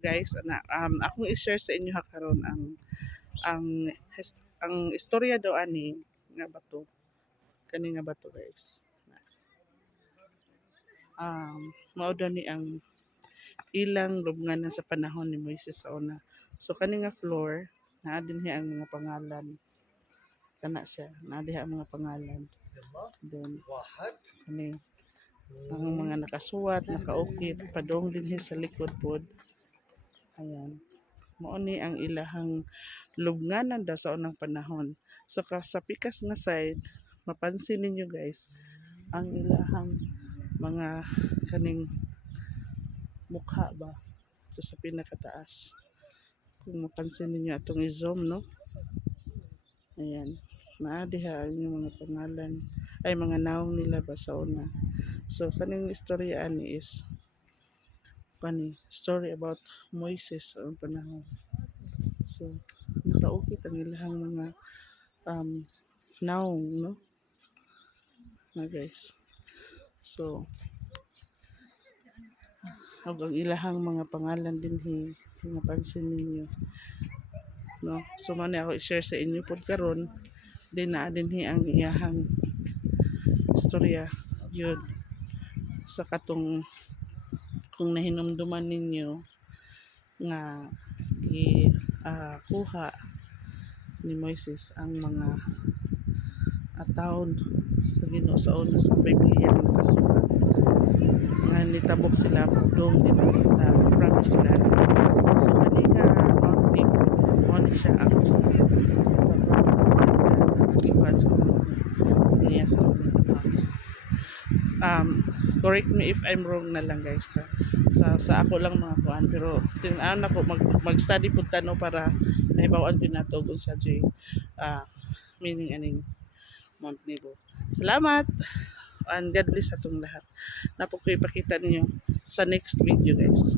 Guys, akong i-share sa inyo ha karon ang ang istorya do ani nga bato, kani nga bato guys. Mao daw ni ang ilang lubnganan sa panahon ni Moises sa una. So kani nga floor naa dinhi ang mga pangalan, kana siya naa diha ang mga pangalan. Then kani ang mga nakasuwat, nakaukit padong dinhi sa likod pod. Ayan. Mao ni ang ilahang lubnganan daw sa unang panahon. So sa pikas nga side, mapansin ninyo guys, ang ilahang mga kaning mukha ba ito sa pinakataas. Kung mapansin ninyo atong i-zoom, no? Ayan. Naadiha ang inyong mga pangalan ay mga naong nila ba sa una. So kaning istorya ani is kani story about Moises sa unang panahon. So nakaukit ang ilahang mga um, naong, no? Na guys. So ang ilahang mga pangalan dinhi mapansin ninyo, no? So man ako i-share sa inyo pod karon din na dinhi ang iyahang istorya yun sa katong kung nahinumduman ninyo nga kuha ni Moises ang mga atawon sa Ginoo sa una sa Biblia nga nakasulat nga nitabok sila dong dito sa promised land. So kani nga mountain mo ni siya ang sa promised land nga gikan sa niya sa una. Correct me if I'm wrong na lang guys ha. Sa ako lang mga kuan pero tinan ako mag-study pud tano para nahibaw-an gyud nato kung sa meaning aning Mount Nebo. Salamat and God bless atong lahat. Napo ko ipakita ninyo sa next video guys.